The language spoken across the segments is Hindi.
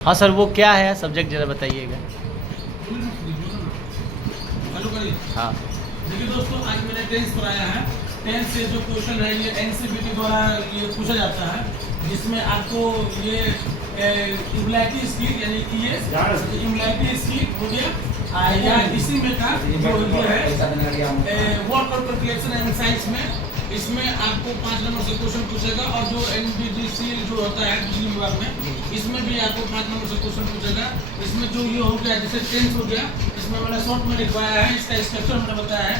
हाँ सर, वो क्या है सब्जेक्ट ज़रा बताइएगा। चालू करिए। हाँ देखिए दोस्तों, आज मैंने टेंस पढ़ाया है। टेंस से जो क्वेश्चन है ये एनसीईआरटी द्वारा ये पूछा जाता है, जिसमें आपको ये इम्युनिटी स्किल यानी कि ये इम्युनिटी स्किल हो गया या इसी में का जो ये है वर्ड और कैलकुलेशन एंड साइंस में, इसमें आपको 5 नंबर से क्वेश्चन पूछेगा। और जो एनबीडीसीएल जो होता है बिजली विभाग में, इसमें भी आपको 5 नंबर से क्वेश्चन पूछेगा। इसमें जो ये हो गया जैसे टेंस हो गया, इसमें मैंने शॉर्ट में लिखवाया है, इसका स्ट्रक्चर मैंने बताया है।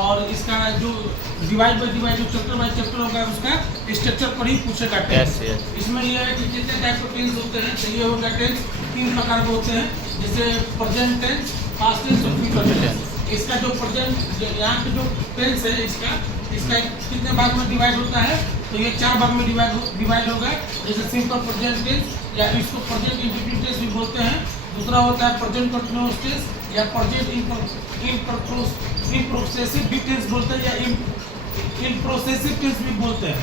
और इसका जो डिवाइड बाई डिवाइड जो चैप्टर बाई चैप्टर होगा उसका स्ट्रक्चर पर ही पूछेगा टेंस। इसमें यह है कि कितने टाइप के टेंस होते हैं। तो ये हो गया टेंस 3 प्रकार के होते हैं, जैसे प्रेजेंट टेंस, पास्ट टेंस और फ्यूचर टेंस। इसका जो प्रेजेंट यहाँ पे जो टेंस है इसका कितने भाग में डिवाइड होता है, तो ये 4 भाग में डिवाइड होगा। जैसे सिंपल प्रेजेंट टेंस या इसको प्रेजेंट इंडेफिनिट टेंस भी बोलते हैं। दूसरा होता है प्रेजेंट कंटीन्यूअस टेंस या प्रेजेंट इम्प्रोसेसिव टेंस बोलते हैं या इम्प्रोसेसिव टेंस भी बोलते हैं,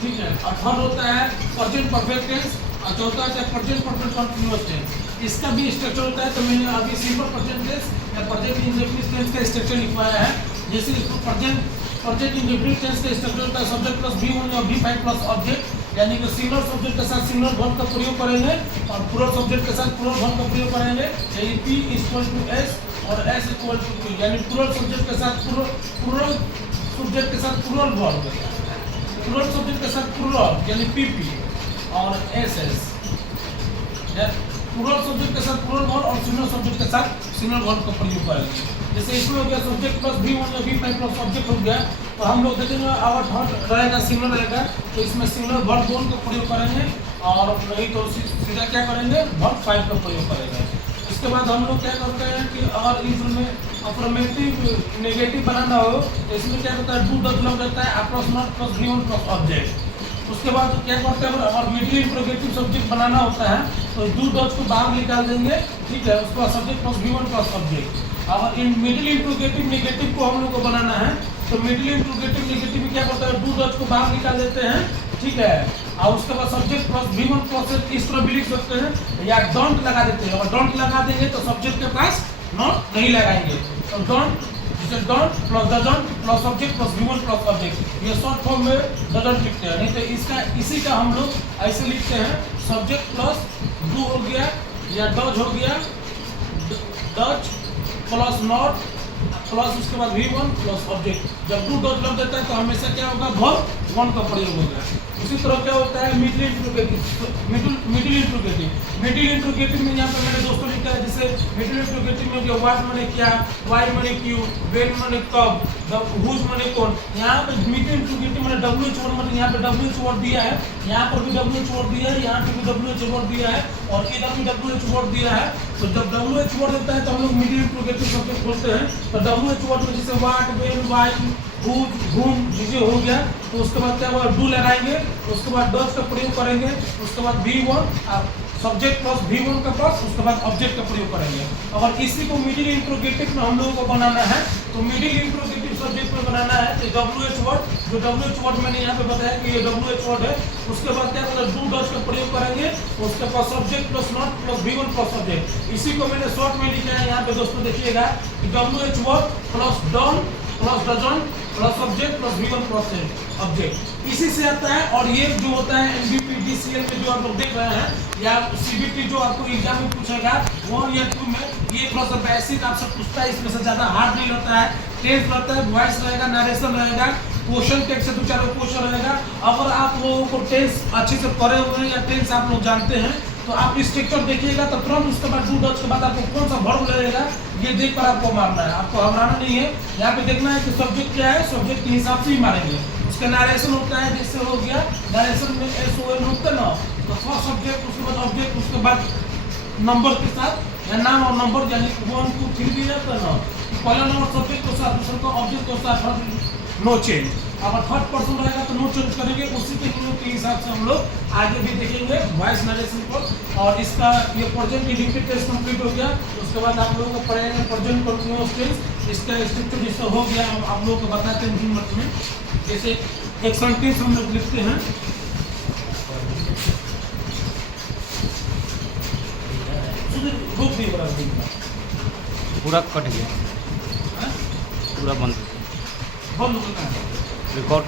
ठीक है। और थर्ड होता है प्रेजेंट परफेक्ट टेंस और चौथा होता है प्रेजेंट परफेक्ट कंटीन्यूअस टेंस। इसका भी स्ट्रक्चर होता है। तो मैंने अभी सिंपल प्रेजेंट टेंस या प्रेजेंट इंडेफिनिट टेंस का स्ट्रक्चर लिखवाया है। जैसे इसको प्रेजेंट इंडेफिनिट टेंस का स्ट्रक्चर होता है सब्जेक्ट प्लस V1 या V5 प्लस ऑब्जेक्ट, यानी कि सिंगुलर सब्जेक्ट के साथ सिंगुलर वर्ब का प्रयोग करेंगे और प्लूरल सब्जेक्ट के साथ प्लूरल वर्ब का प्रयोग करेंगे। यानी P इक्वल टू S और S इक्वल टू P, यानी प्लूरल सब्जेक्ट के साथ प्लूरल सब्जेक्ट के साथ प्लूरल वर्ब, प्लूरल सब्जेक्ट के साथ प्लूरल यानी PP और SS, प्लूरल सब्जेक्ट के साथ प्लूरल वर्ब और सिंगुलर सब्जेक्ट के साथ सिंगुलर वर्ब का प्रयोग करेंगे। जैसे इसमें हो गया सब्जेक्ट प्लस V1 या V5 प्लस ऑब्जेक्ट हो गया, तो हम लोग देखेंगे आवर थॉट रहेगा सिंगुलर रहेगा, तो इसमें सिंगुलर वर्ब 1 का प्रयोग करेंगे और नहीं तो सीधा क्या करेंगे वर्ब 5 का प्रयोग करेंगे। इसके बाद हम लोग क्या करते हैं कि अगर इसमें अफर्मेटिव नेगेटिव बनाना हो तो इसमें क्या होता है डू डज लग रहता है plus not plus V1 plus object. उसके बाद क्या करते हैं और मिडिल इंट्रोगेटिव सब्जेक्ट बनाना होता है तो डू डज को बाहर निकाल देंगे, ठीक है। उसके बाद subject plus V1 plus object. और इन मिडिल इंट्रोगेटिव नेगेटिव को हम लोग को बनाना है तो मिडिल इंट्रोगेटिव नेगेटिव में क्या करता है डू डज को बाहर निकाल देते हैं, ठीक है। और उसके बाद सब्जेक्ट प्लस V1 प्लस इस तरह भी लिख सकते हैं या डोंट लगा देते हैं। और डोंट लगा देंगे तो सब्जेक्ट के पास नॉट नहीं लगाएंगे, तो don't plus doesn't plus subject plus V1 plus object, ये शॉर्ट फॉर्म में डजंट लिखते हैं। नहीं तो इसी का हम लोग ऐसे लिखते हैं सब्जेक्ट प्लस डू हो गया या डज हो गया, डज प्लस नॉट प्लस उसके बाद V1 प्लस ऑब्जेक्ट। जब डू डज लग देता है तो हमेशा क्या होगा वर्ब 1 का प्रयोग होगा। इसी तरह क्या होता है मिडिल इंट्रोगेटिव में यहाँ पे मैंने दोस्तों लिखा है। जैसे मिडिल इंट्रोगेटिव में जो व्हाट माने क्या, व्हाई माने क्यों, व्हेन माने कब, हुज माने कौन। यहाँ पे मिडिल इंट्रोगेटिव माने WH वर्ड माने यहाँ पे WH वर्ड दिया है, यहाँ पर भी WH वर्ड दिया है, यहाँ पे भी WH वर्ड दिया है और इधर भी WH वर्ड दिया है। तो जब WH वर्ड देता है तो हम लोग मिडिल इंट्रोगेटिव सब्जेक्ट बोलते हैं। तो WH वर्ड में जैसे what, when, why, whose, whom चीजें हो गया तो उसके बाद क्या होगा डू लगाएंगे, उसके बाद डज का प्रयोग करेंगे, उसके बाद V1 सब्जेक्ट प्लस V1 का प्लस उसके बाद ऑब्जेक्ट का प्रयोग करेंगे। अगर इसी को मिडिल इंट्रोगेटिव में हम लोगों को बनाना है तो मिडिल इंट्रोगेटिव सब्जेक्ट में बनाना है तो WH वर्ड, जो WH वर्ड मैंने यहाँ पे बताया कि ये WH वर्ड है। उसके बाद क्या होगा डू डज का प्रयोग करेंगे, उसके पास subject plus not plus V1 plus object. इसी को मैंने शॉर्ट में लिखा है यहाँ पे दोस्तों देखिएगा कि WH word plus done plus doesn't plus object plus V1 plus object, इसी से आता है। और ये जो होता है NBPDCL में जो आप लोग देख रहे हैं या CBT जो आपको एग्जाम में पूछेगा 1 या 2 में, ये थोड़ा सा बेसिक आपसे पूछता है, इसमें से ज़्यादा हार्ड नहीं रहता है। टेंस रहता है, वॉइस रहेगा, नरेशन रहेगा, क्वेश्चन टेक्स्ट से 2-4 क्वेश्चन रहेगा। अगर आप लोगों को टेंस अच्छे से पढ़े हुए हैं या टेंस आप लोग जानते हैं तो आप स्ट्रक्चर देखिएगा तो तुरंत उसके बाद डू डज के बाद आपको कौन सा वर्ब लगेगा ये देखकर आपको मारना है, आपको घबराना नहीं है। यहाँ पे देखना है कि सब्जेक्ट क्या है, सब्जेक्ट के हिसाब से ही मारेंगे। उसका नरेशन होता है, जैसे हो गया नरेशन में SON होता है ना, तो फर्स्ट सब्जेक्ट उसके बाद ऑब्जेक्ट उसके बाद नंबर के साथ या नाम और नंबर यानी 1 2 3 भी रहता है ना, पहला नंबर सब्जेक्ट के साथ दूसरा ऑब्जेक्ट के साथ नो चेंज। अगर थर्ड पर्सन रहेगा तो नो चेंज करेंगे। उसी के हिसाब से हम लोग आगे भी देखेंगे वॉइस नरेशन को। और इसका ये प्रेजेंट इंडेफिनिट टेंस कंप्लीट हो गया। उसके बाद आप लोगों को पढ़ाएंगे प्रेजेंट कंटीन्यूअस टेंस, इसका स्ट्रक्चर जैसे हो गया हम आप लोगों को बताते हैं 2 मिनट में। जैसे एक सेंटेंस हम लोग लिखते हैं ठोक दिए बड़ा दिन का पूरा कट गया, हैं? पूरा बंद हो गया, बंद हो गया रिकॉर्ड